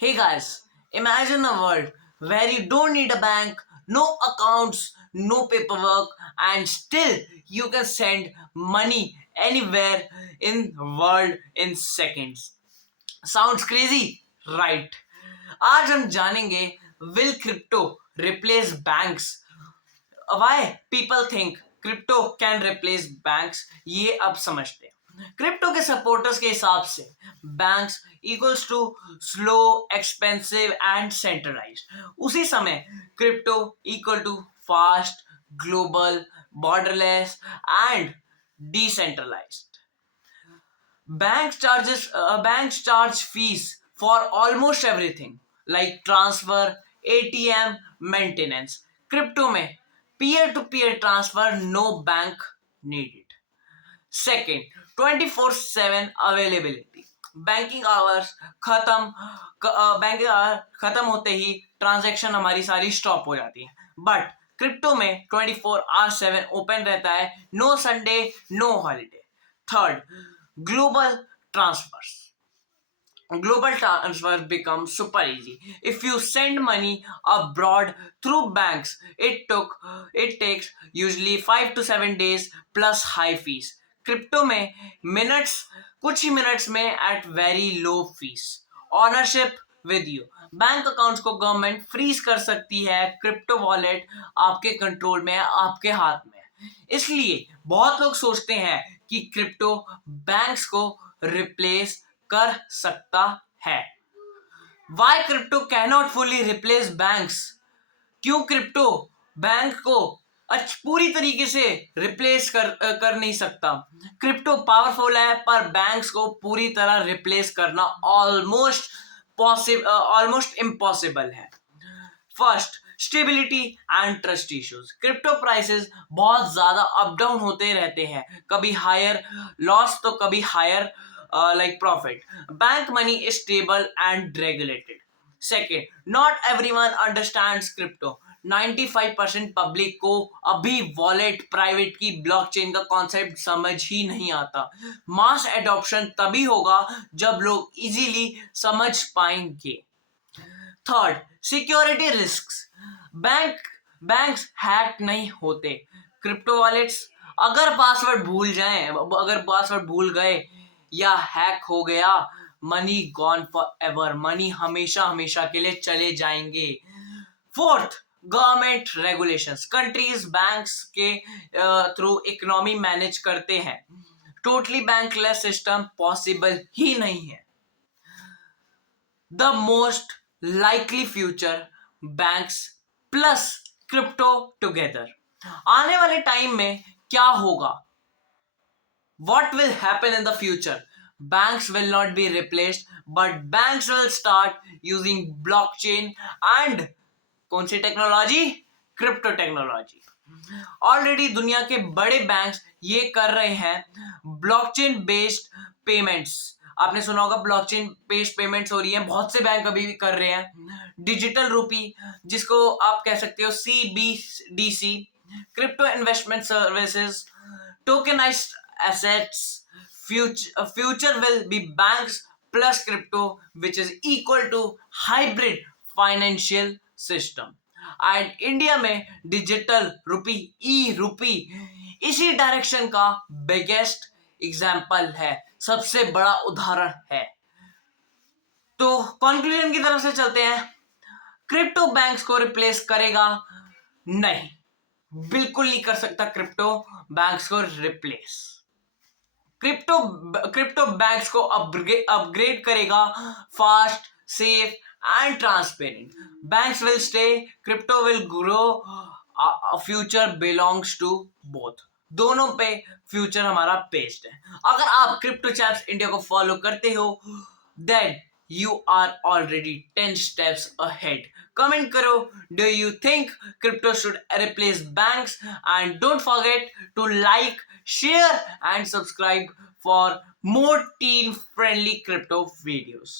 Hey guys, imagine a world where you don't need a bank, no accounts, no paperwork, and still you can send money anywhere in the world in seconds. Sounds crazy, right? आज हम जानेंगे will crypto replace banks? Why people think crypto can replace banks, ये अब समझते हैं। Crypto के supporters के हिसाब से banks equals to slow, expensive and centralised. उसी समय crypto equal to fast, global, borderless and decentralised. Banks charge fees for almost everything like transfer, ATM, maintenance. Crypto में peer to peer transfer, no bank needed. Second, 24/7 availability. Banking hour खत्म होते ही transaction हमारी सारी stop हो जाती है, but crypto में 24/7 open रहता है, no Sunday, no holiday. Third, global transfers. Global transfer becomes super easy. If you send money abroad through banks, it takes usually 5 to 7 days plus high fees. Crypto में minutes, कुछ ही minutes में at very low fees. Ownership with you, bank accounts को government freeze कर सकती है, crypto wallet आपके control में है, आपके हाथ में है। इसलिए बहुत लोग सोचते हैं कि क्रिप्टो बैंक्स को रिप्लेस कर सकता है। Why crypto cannot fully replace banks? क्यों क्रिप्टो बैंक को पूरी तरीके से रिप्लेस कर नहीं सकता? क्रिप्टो पावरफुल है, पर बैंक्स को पूरी तरह रिप्लेस करना ऑलमोस्ट इम्पॉसिबल है। First, stability and trust issues. Crypto prices बहुत ज्यादा अप डाउन होते रहते हैं, कभी हायर लॉस तो कभी higher like profit. Bank money is stable and regulated. Second, not everyone understands crypto. 95% public को अभी वॉलेट, प्राइवेट की, ब्लॉकचेन का कॉन्सेप्ट समझ ही नहीं आता। मास एडॉप्शन तभी होगा जब लोग इजीली समझ पाएंगे। Third, security risks. Bank banks hack नहीं होते। क्रिप्टो वॉलेट्स अगर पासवर्ड भूल गए या हैक हो गया, money gone for ever, money हमेशा हमेशा के लिए चले जाएंगे। Fourth, government regulations. Countries banks के थ्रू इकोनॉमी मैनेज करते हैं, टोटली बैंकलेस सिस्टम पॉसिबल ही नहीं है। The most likely future, banks plus crypto together. आने वाले टाइम में क्या होगा? What will happen in the future? Banks will not be replaced, but banks will start using blockchain and कौन सी टेक्नोलॉजी? Crypto technology. ऑलरेडी दुनिया के बड़े banks ये कर रहे हैं। ब्लॉकचेन बेस्ड पेमेंट्स, आपने सुना होगा, ब्लॉकचेन बेस्ड पेमेंट्स हो रही हैं, बहुत से बैंक अभी भी कर रहे हैं। डिजिटल रूपी, जिसको आप कह सकते हो CBDC, crypto investment services, tokenised assets. Future will be banks plus crypto, which is equal to hybrid financial system. And India में डिजिटल रूपी, ई रूपी, इसी डायरेक्शन का बिगेस्ट एग्जाम्पल है, सबसे बड़ा उदाहरण है। तो कंक्लूजन की तरफ से चलते हैं। क्रिप्टो बैंक्स को रिप्लेस करेगा? नहीं, बिल्कुल नहीं कर सकता क्रिप्टो बैंक्स को रिप्लेस। क्रिप्टो बैंक्स को अपग्रेड करेगा, fast, safe and transparent. Banks will stay, crypto will grow, future belongs to both. दोनों पे फ्यूचर हमारा बेस्ड है। अगर आप क्रिप्टो चैप्स इंडिया को फॉलो करते हो, then you are already 10 steps ahead. Comment karo, do you think crypto should replace banks? And don't forget to like, share and subscribe for more teen friendly crypto videos.